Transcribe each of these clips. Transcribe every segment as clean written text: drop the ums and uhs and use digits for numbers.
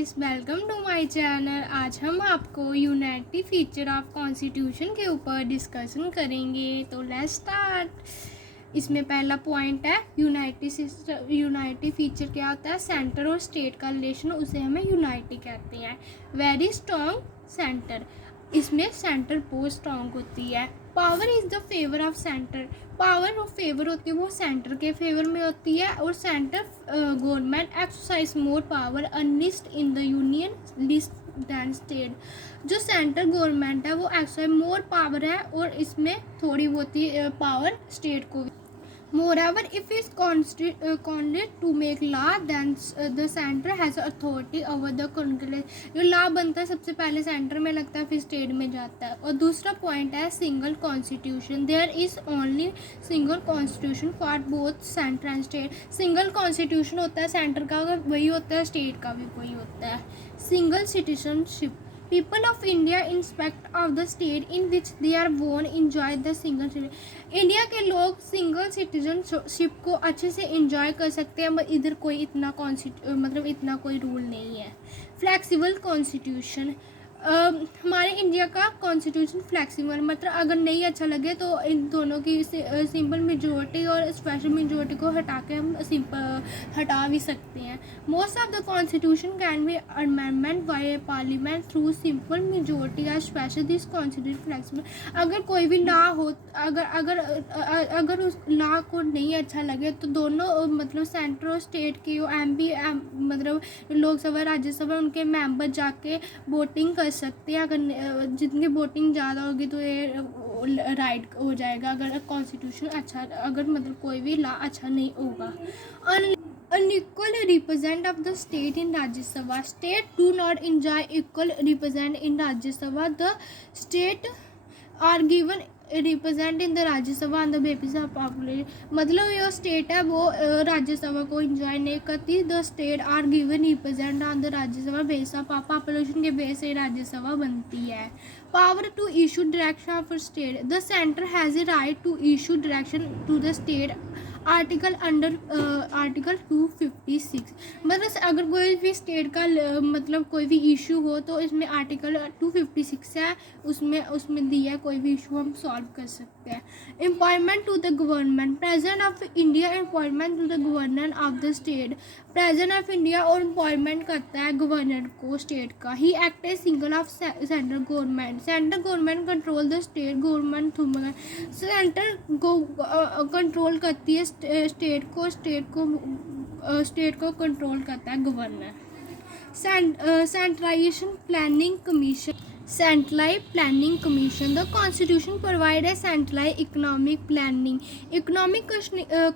Guys, welcome to my channel. आज हम आपको यूनाइटी फीचर ऑफ कॉन्स्टिट्यूशन के ऊपर डिस्कशन करेंगे। तो लेट्स स्टार्ट। इसमें पहला पॉइंट है यूनाइटी फीचर क्या होता है। सेंटर और स्टेट का रिलेशन, उसे हमें यूनाइटी कहते हैं। वेरी स्ट्रॉन्ग सेंटर, इसमें सेंटर बहुत स्ट्रॉन्ग होती है। Power is the favour of centre, power और फेवर होती है वो सेंटर के फेवर में होती है। और centre government exercise more power enlist in the union list than state. जो सेंटर गवर्नमेंट है वो एक्सरसाइज मोर पावर है और इसमें थोड़ी बहुत ही पावर स्टेट को। Moreover, if it's constituted to make law, then the center has authority over the Congress. जो लॉ बनता है सबसे पहले सेंटर में लगता है, फिर स्टेट में जाता है। और दूसरा पॉइंट है single constitution. There is only single constitution for both centre and state. Single constitution होता है सेंटर का, अगर वही होता है स्टेट का भी वही होता है। Single citizenship, people of India in respect of the state in which they are born enjoy the single citizenship। India के लोग सिंगल सिटीजनशिप को अच्छे से इंजॉय कर सकते हैं। इधर कोई इतना इतना कोई रूल नहीं है। फ्लैक्सिबल कॉन्स्टिट्यूशन, हमारे इंडिया का कॉन्स्टिट्यूशन फ्लैक्सिबल, मतलब अगर नहीं अच्छा लगे तो इन दोनों की सिंपल मेजोरिटी और स्पेशल मेजोरिटी को हटा के हम हटा भी सकते हैं। Most of the constitution can be amendment by parliament through simple majority या स्पेशल दिस कॉन्स्टिट्यूशन फ्लैक्सिबल। अगर कोई भी लॉ हो, अगर उस लॉ को नहीं अच्छा लगे तो दोनों मतलब सेंटर और स्टेट के MP मतलब लोकसभा राज्यसभा उनके मेंबर जाके वोटिंग कर सकते हैं। अगर जितनी वोटिंग ज़्यादा होगी तो ये राइट हो जाएगा। अगर कॉन्स्टिट्यूशन अच्छा, अगर मतलब कोई भी लॉ अच्छा नहीं होगा। Unequal represent of the state in Rajya Sabha. State do not enjoy equal represent in Rajya Sabha. The state are given represent in the Rajya Sabha on the basis of population. मतलब जो स्टेट है वो राज्यसभा को enjoy नहीं करती। The state are given represent on the Rajya Sabha base of population के base से राज्यसभा बनती है। Power to issue direction of state, the centre has a right to issue direction to the state article under article 256। मतलब अगर कोई भी state का मतलब कोई भी इशू हो तो इसमें आर्टिकल 256 है, उसमें दिया है कोई भी इशू हम सॉल्व कर सकते हैं। Empowerment to the government, president of India empowerment to the governor of the state. President of India और एम्पॉयरमेंट करता है गवर्नर को स्टेट का। ही act a single of central government, central government control the state government through. Centre को control करती है state को कंट्रोल करता है governor. Centralization planning commission, centralized planning commission, the constitution provide a centralized economic planning। economic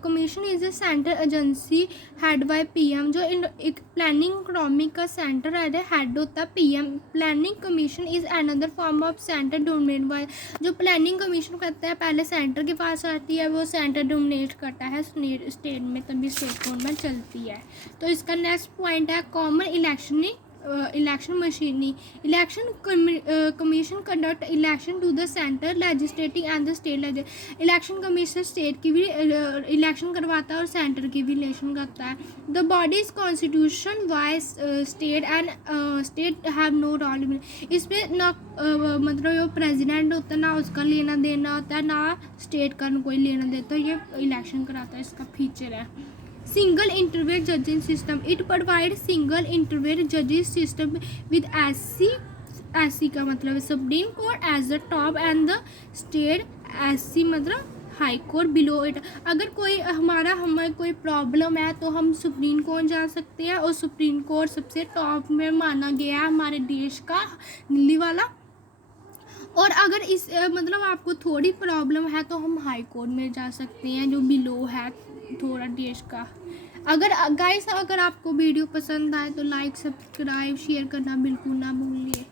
commission is a central agency head by PM। जो planning economic का center head होता है PM। planning commission is another form of center dominate by, जो planning commission करता है पहले center के पास आती है, वो center dominate करता है state में, तभी state गवर्नमेंट चलती है। तो इसका next point है common election machinery। election commission conduct election to the center legislating and the state election commission state की भी इलेक्शन करवाता है और सेंटर की भी इलेक्शन करता है। the body's constitution wise state and state have no role। इसमें ना मतलब जो प्रेसिडेंट होता है ना उसका लेना देना होता है, ना स्टेट का कोई लेना देता है, ये इलेक्शन कराता है, इसका फीचर है। Single integrated judging system, it provide single integrated judging system with SC का मतलब supreme court as the top and the state SC मतलब हाई कोर्ट बिलो इट। अगर हमें कोई प्रॉब्लम है तो हम सुप्रीम कोर्ट जा सकते हैं और सुप्रीम कोर्ट सबसे टॉप में माना गया है हमारे देश का, दिल्ली वाला। और अगर इस मतलब आपको थोड़ी प्रॉब्लम है तो हम हाई कोर्ट में जा सकते हैं जो बिलो है थोड़ा देश का। अगर गाइस अगर आपको वीडियो पसंद आए तो लाइक सब्सक्राइब शेयर करना बिल्कुल ना भूलिए।